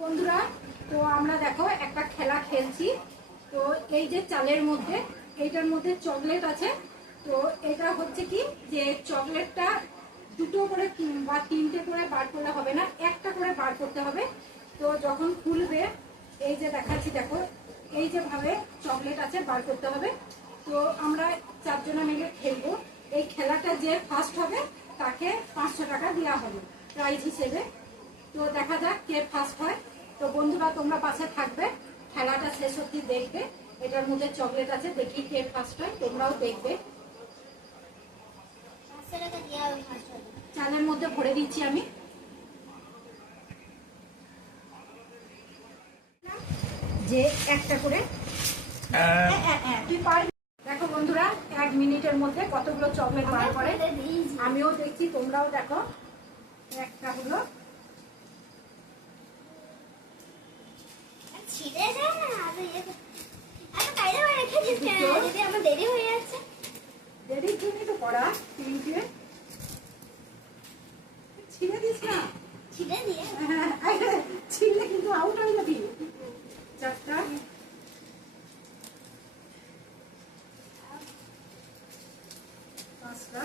বন্ধুরা, তো আমরা দেখো একটা খেলা খেলছি। তো এই যে চালের মধ্যে এইটার মধ্যে চকলেট আছে। তো এটা হচ্ছে কি যে চকলেটটা দুটো করে বা তিনটে করে বার করলে হবে না, একটা করে বার করতে হবে। তো যখন খুলবে এই যে দেখাচ্ছি, দেখো এই যে ভাবে চকলেট আছে বার করতে হবে। তো আমরা চারজনে মিলে খেলবো। এই খেলাটা যে ফার্স্ট হবে তাকে 500 টাকা দেওয়া হবে প্রাইজ হিসেবে। তো দেখা যাক কে ফার্স্ট হয়। তো বন্ধুরা তোমরা পাশে থাকবে, খেলাটা শেষ অবধি দেখবে। এটার মধ্যে চকলেট আছে, দেখি কে ফার্স্ট হয়, তোমরাও দেখবে। চালের মধ্যে ভরে দিচ্ছি আমি। যে একটা করে তুই পারবি। দেখো বন্ধুরা 1 মিনিটের মধ্যে কতগুলো চকলেট বার করে, আমিও দেখছি তোমরাও দেখো। একটা হলো, দেরির জন্যই তো করা। তিনটে ছিঁড়ে দিস না, ছিঁড়লে কিন্তু আউট হয়ে যাবি। চারটা, পাঁচটা,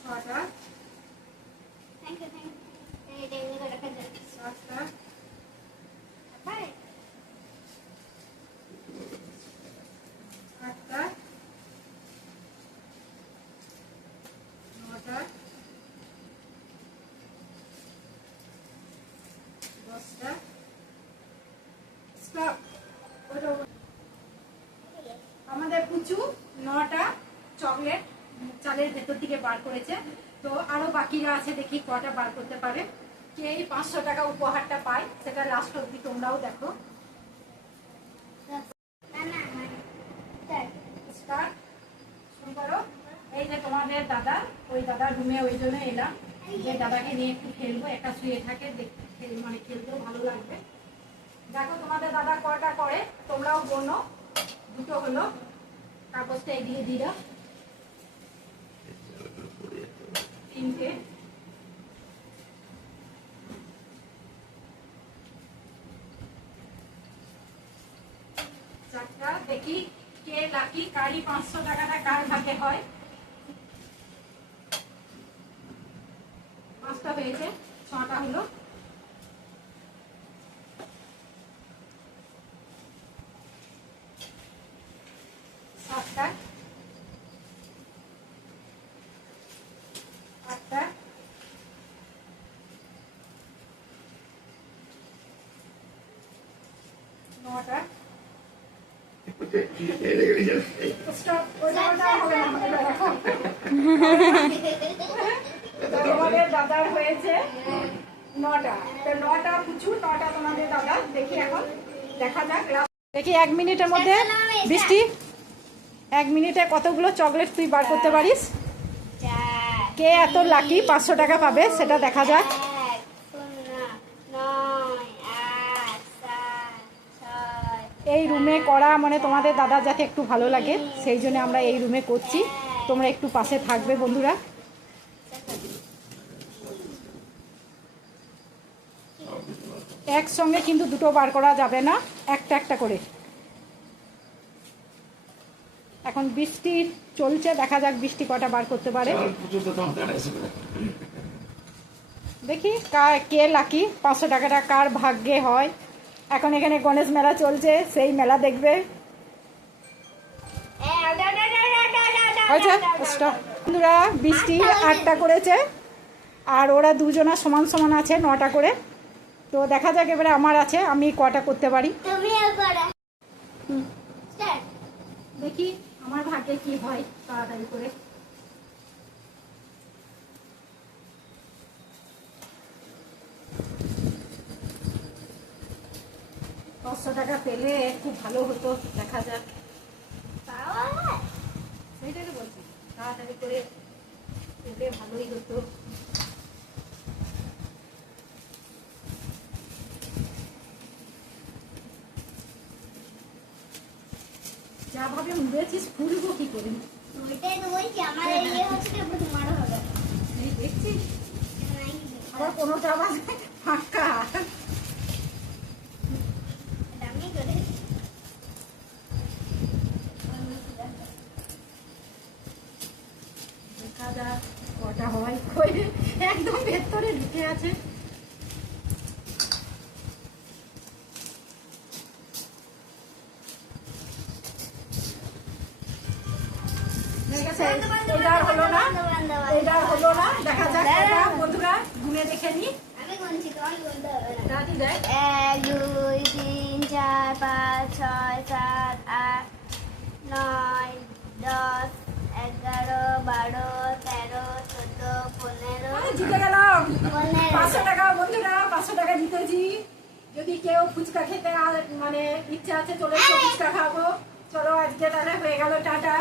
ছটা, সাতটা, আটটা, নটা, 10টা। স্টপ। আমাদের পুচু 9টা চকলেট চালের ভেতর থেকে বার করেছে। তো আরো বাকিরা আছে, দেখি কটা বার করতে পারে। কে এই 500 টাকা উপহারটা পায় সেটা লাস্ট অব্দি তোমরাও দেখো। স্টার্ট, শুরু করো। এই যে তোমাদের দাদা, ওই দাদার রুমে ওই জন্য এলাম যে দাদাকে নিয়ে একটু খেলবো। একা শুয়ে থাকে, মানে খেলতেও ভালো লাগবে। দেখো তোমাদের দাদা কটা করে, তোমরাও বোনো। দুটো হলো, কাগজটা এগিয়ে দিয়ে দাও। তিনটে, চারটা। দেখি কে লাকি, কারি 500 টাকাটা কার ভাগে হয়। 5টা হয়েছে, 6টা হলো। সাতটা, আটটা, নটা। তোমাদের দাদার হয়েছে 9টা। তো 9টা পুচু, 9টা তোমাদের দাদা। দেখি এখন দেখা যাক, দেখি 1 মিনিটের মধ্যে বৃষ্টি 1 মিনিটে কতগুলো চকলেট তুই বার করতে পারিস। কে এত লাকি 500 টাকা পাবে সেটা দেখা যাক। এই রুমে করা মানে তোমাদের দাদার যাতে একটু ভালো লাগে সেই জন্য আমরা এই রুমে করছি। তোমরা একটু পাশে থাকবে বন্ধুরা। একসঙ্গে কিন্তু দুটো বার করা যাবে না, একটা একটা করে। এখন বৃষ্টি চলছে, দেখা যাক বৃষ্টি কটা বার করতে পারে। দেখি কে লাকি, 500 টাকাটা কার ভাগ্যে হয়। এখন এখানে গণেশ মেলা চলছে, সেই মেলা দেখবে। বন্ধুরা বৃষ্টি 8টা করেছে, আর ওরা দুজনা সমান সমান আছে 9টা করে। তো দেখা যাক এবারে আমার আছে, আমি কটা করতে পারি। দেখি আমার ভাগ্যে কি হয়, তাড়াতাড়ি করে। পাঁচশো টাকা পেলে খুব ভালো হতো, দেখা যাক। সেইটাই তো বলছি, তাড়াতাড়ি করে পেলে ভালোই হতো। যা ভাবে মুড়েছিস ফুলবো কি করে? ওইটাই তো বলছি, আমার এই হচ্ছে তোমারও হবে। এই দেখছিস কোনোটা বাজে ফাঁকা। দেখা যাক কটা হয়, একদম ভেতরে ঢুকে আছে। এটার হলো না, এটার হলো না, দেখা যাক এটা বন্ধুরা গুনে দেখে নি। আমি গুনছি, তোমাকে গুনতে হবে না। দাদি দেখ 1 2 3 4 5 6 7 8 9 10 11 12 13 14 15 জিতে গেলাম 15 500 টাকা। বন্ধুরা 500 টাকা জিতেছি। যদি কেউ ফুচকা খেতে মানে ইচ্ছা আছে চলে এসো, ফুচকা খাবো। চলো আজকে তাহলে হয়ে গেল, টাটা।